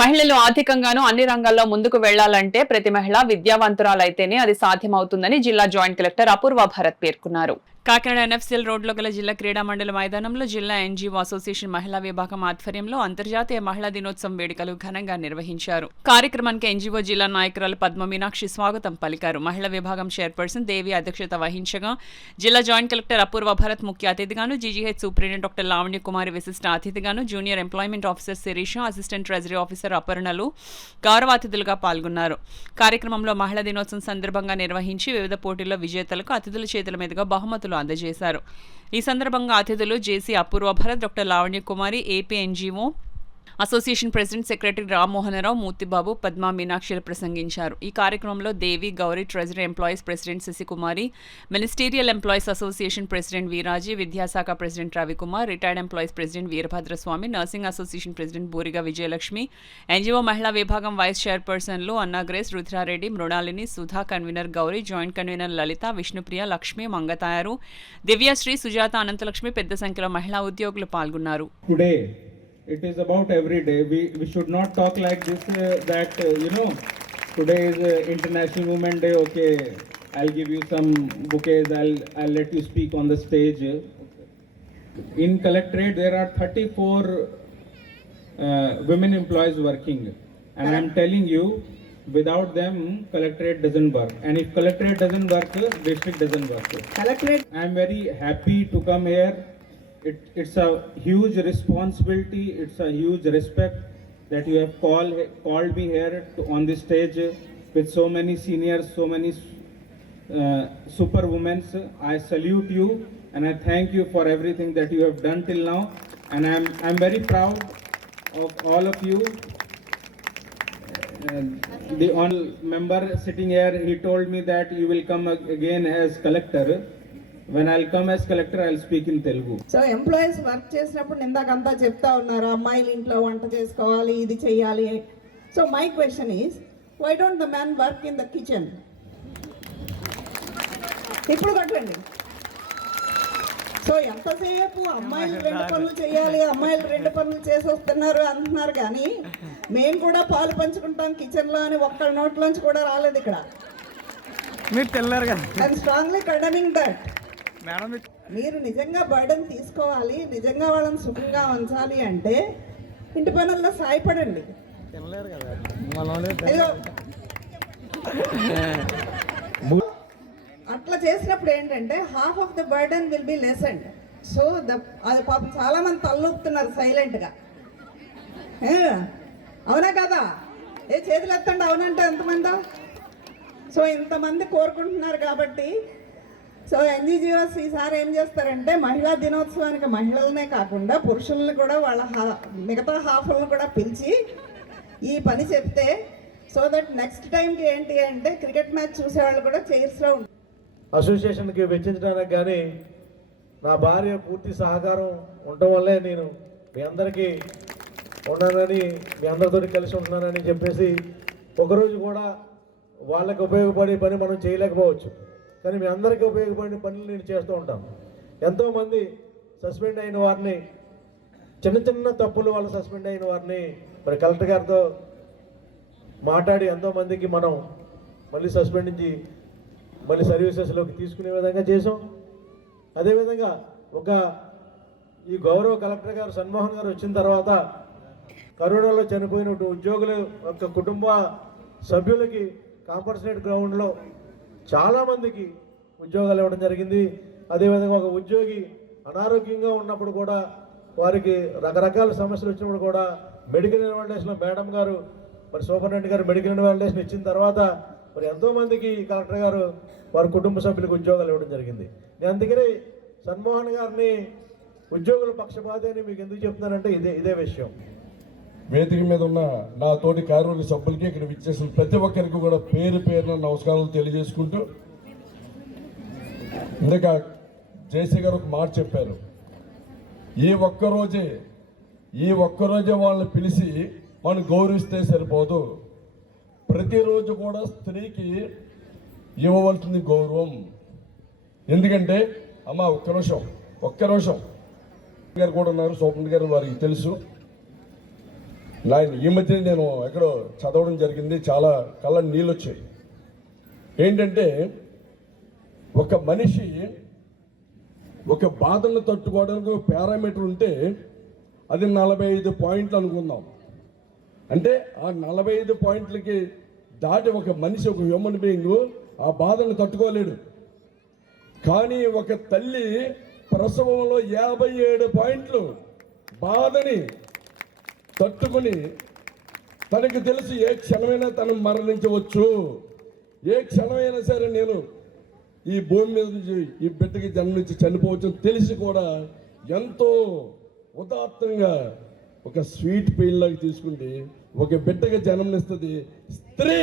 మహిళలు ఆర్థికంగానూ అన్ని రంగాల్లో ముందుకు వెళ్లాలంటే ప్రతి మహిళ విద్యావంతురాలైతేనే అది సాధ్యమవుతుందని జిల్లా జాయింట్ కలెక్టర్ అపూర్వ భరత్ పేర్కొన్నారు. కాకినాడ ఎన్ఎఫ్సిఎల్ రోడ్లో గల జిల్లా క్రీడా మండలి మైదానంలో జిల్లా ఎన్జీఓ అసోసియేషన్ మహిళా విభాగం ఆధ్వర్యంలో అంతర్జాతీయ మహిళా దినోత్సవం వేడుకలు ఘనంగా నిర్వహించారు. కార్యక్రమానికి ఎన్జీఓ జిల్లా నాయకురాలు పద్మ మీనాక్షి స్వాగతం పలికారు. మహిళా విభాగం చైర్పర్సన్ దేవి అధ్యక్షత వహించగా జిల్లా జాయింట్ కలెక్టర్ అపూర్వ భరత్ ముఖ్య అతిథిగాను, GGH superintendent doctor Lavanya Kumari విశిష్ట అతిథిగాను, junior employment officer Sirisha, assistant treasury officer అపర్ణలు గౌరవ అతిథులుగా పాల్గొన్నారు. కార్యక్రమంలో మహిళా దినోత్సవం సందర్భంగా నిర్వహించి వివిధ పోటీల్లో విజేతలకు అతిథుల చేతుల మీదుగా బహుమతులు అందజేశారు. ఈ సందర్భంగా అతిథులు JC Apoorva Bharat, doctor Lavanya Kumari, AP NGO association president secretary Rammohanrao, Murthybabu, Padma మీనాక్షిలు ప్రసంగించారు. ఈ కార్యక్రమంలో Devi, Gauri, treasury employees president Sasikumari, ministerial employees association president Veeraji, విద్యాశాఖ president Ravikumar, retired employees president Veerabhadraswamy, nursing association president Buriga Vijayalakshmi, NGO మహిళా విభాగం వైస్ చైర్పర్సన్లు Annagrace, Rudrareddy, Mrinalini, Sudha, convener Gauri, joint convener Lalitha, Vishnupriya, Lakshmi, Mangatayaru, Divyasri, Sujatha, Anantalakshmi పెద్ద సంఖ్యలో మహిళా ఉద్యోగులు పాల్గొన్నారు. It is about every day. We should not talk like this that today is International Women's Day. Okay, I'll give you some bouquets. I'll let you speak on the stage. In Collectorate there are 34 women employees working, and I'm telling you, without them Collectorate doesn't work, and if Collectorate doesn't work, district doesn't work. Collectorate, I'm very happy to come here. It's a huge responsibility, it's a huge respect that you have called me here on this stage with so many seniors, so many superwomen. I salute you and I thank you for everything that you have done till now, and I'm very proud of all of you. The honorable member sitting here, he told me that you will come again as collector. When I'll come as collector, I'll speak in Telugu. So employees work చేసినప్పుడు ఇందాకంతా చెప్తా ఉన్నారు, అమ్మాయిలు ఇంట్లో వంట చేసుకోవాలి, ఇది చేయాలి. So my question is, why don't the men work in the kitchen? ఇప్పుడు కట్టండి. సో ఎంతసేపు అమ్మాయిలు 2 పనులు చేయాలి, అమ్మాయిలు 2 పనులు చేసి వస్తున్నారు అంటున్నారు, కానీ మేము కూడా పాలు పంచుకుంటాం కిచెన్లో అని ఒక్కళ్ళ నోట్లోంచి కూడా రాలేదు ఇక్కడ. మీరు తెల్లారు కదా. I'm strongly condemning that. మీరు నిజంగా బర్డెన్ తీసుకోవాలి, నిజంగా వాళ్ళని సుఖంగా ఉంచాలి అంటే ఇంటి పనుల్లో సాయపడండి. అట్లా చేసినప్పుడు ఏంటంటే half of the burden will be lessened. So అది పాపం చాలా మంది తలొప్పుతున్నారు సైలెంట్గా. అవునా కదా? చేతులు ఎత్తండి అవునంటే ఎంతమందో. సో ఇంతమంది కోరుకుంటున్నారు కాబట్టి సో ఎన్జీఓస్ ఈసారి ఏం చేస్తారంటే మహిళా దినోత్సవానికి మహిళలనే కాకుండా పురుషులను కూడా వాళ్ళ మిగతా హాఫ్లను కూడా పిలిచి ఈ పని చెప్తే సో దట్ నెక్స్ట్ టైంకి ఏంటి అంటే క్రికెట్ మ్యాచ్ చూసేవాళ్ళు కూడా చైర్స్లో ఉంటారు. అసోసియేషన్కి వెచ్చించడానికి కానీ నా భార్య పూర్తి సహకారం ఉండటం వల్లే నేను మీ అందరికీ ఉన్నానని, మీ అందరితో కలిసి ఉంటున్నానని చెప్పేసి ఒకరోజు కూడా వాళ్ళకి ఉపయోగపడే పని మనం చేయలేకపోవచ్చు, కానీ మీ అందరికీ ఉపయోగపడిన పనులు నేను చేస్తూ ఉంటాను. ఎంతోమంది సస్పెండ్ అయిన వారిని, చిన్న చిన్న తప్పులు వాళ్ళు సస్పెండ్ అయిన వారిని మరి కలెక్టర్ గారితో మాట్లాడి ఎంతోమందికి మనం మళ్ళీ సస్పెండ్ నుంచి మళ్ళీ సర్వీసెస్లోకి తీసుకునే విధంగా చేసాం. అదేవిధంగా ఈ గౌరవ కలెక్టర్ గారు సన్మోహన్ గారు వచ్చిన తర్వాత కరోనాలో చనిపోయిన ఉద్యోగుల యొక్క కుటుంబ సభ్యులకి కాంపన్సేట్ గ్రౌండ్లో చాలామందికి ఉద్యోగాలు ఇవ్వడం జరిగింది. అదేవిధంగా ఒక ఉద్యోగి అనారోగ్యంగా ఉన్నప్పుడు కూడా, వారికి రకరకాల సమస్యలు వచ్చినప్పుడు కూడా మెడికల్ ఇన్వాలిడేషన్లో మేడం గారు మరి సూపరింటెండెంట్ గారు మెడికల్ ఇన్వాలిడేషన్ ఇచ్చిన తర్వాత మరి ఎంతోమందికి కలెక్టర్ గారు వారి కుటుంబ సభ్యులకు ఉద్యోగాలు ఇవ్వడం జరిగింది. నేను అందుకనే సన్మోహన్ గారిని ఉద్యోగుల పక్షపాతి అని మీకు ఎందుకు చెప్తున్నానంటే ఇదే విషయం. వేదిక మీద ఉన్న నా తోటి కార్యవర్గ సభ్యులకి, ఇక్కడ విచ్చేసిన ప్రతి ఒక్కరికి కూడా పేరు పేరున నమస్కారాలు తెలియజేసుకుంటూ, ఇందాక జేసీ గారు ఒక మాట చెప్పారు, ఈ ఒక్కరోజే వాళ్ళని పిలిచి మనం గౌరవిస్తే సరిపోదు, ప్రతిరోజు కూడా స్త్రీకి ఇవ్వవలసింది గౌరవం. ఎందుకంటే అమ్మ ఒక్క నిమిషం గారు కూడా ఉన్నారు, సూపరింటెండెంట్ గారు, వారికి తెలుసు. ఈ మధ్య నేను ఎక్కడో చదవడం జరిగింది, చాలా కళ్ళ నీళ్ళు వచ్చాయి. ఏంటంటే ఒక మనిషి ఒక బాధను తట్టుకోవడానికి ఒక పారామీటర్ ఉంటే అది 45 పాయింట్లు అనుకుందాం. అంటే ఆ 45 పాయింట్లకి దాటి ఒక మనిషి, ఒక హ్యూమన్ బీయింగ్ ఆ బాధను తట్టుకోలేడు. కానీ ఒక తల్లి ప్రసవంలో 57 పాయింట్లు బాధని తట్టుకుని తనకి తెలిసి ఏ క్షణమైనా తను మరణించవచ్చు, ఏ క్షణమైనా సరే నేను ఈ భూమి మీద నుంచి ఈ బిడ్డకి జన్మించి చనిపోవచ్చు తెలిసి కూడా ఎంతో ఉదాత్తంగా ఒక స్వీట్ పెయిన్ లాగా తీసుకుంటే ఒక బిడ్డకి జన్మనిస్తుంది స్త్రీ.